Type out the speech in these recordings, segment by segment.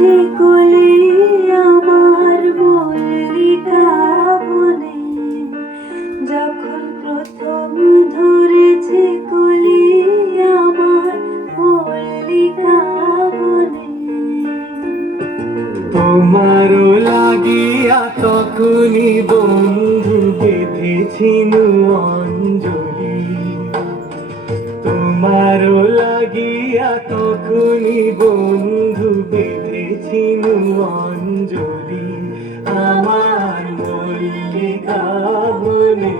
ধরেছে কোলে আমার মল্লিকা বনে, যখন প্রথম ধরেছে কোলে আমার মল্লিকা বনে। তোমারও লাগিয়া তখনই বন্ধু বেঁধেছিনু অঞ্জলি, তোমারও লাগিয়া তখনই বন্ধু বেঁধেছিনু অঞ্জলি। আমার মল্লিকা বনে,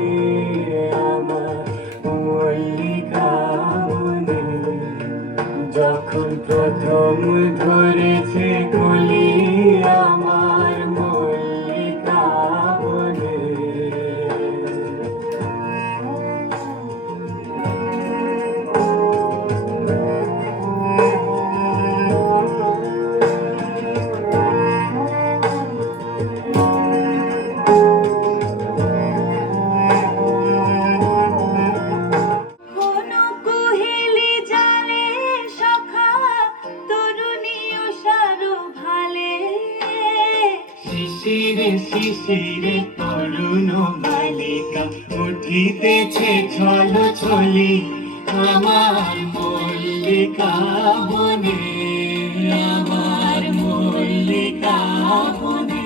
আমার মল্লিকা বনে, যখন প্রথম ধরেছে কলি আমার মল্লিকা বনে। কোনো কুহেলি জালে সখা তরুণী উষার ভালে, শিশিরে শিশিরে তরুণ বালিকা উঠিতেছে ছল ছলি আমার মল্লিকা বনে, আমার মল্লিকা বনে।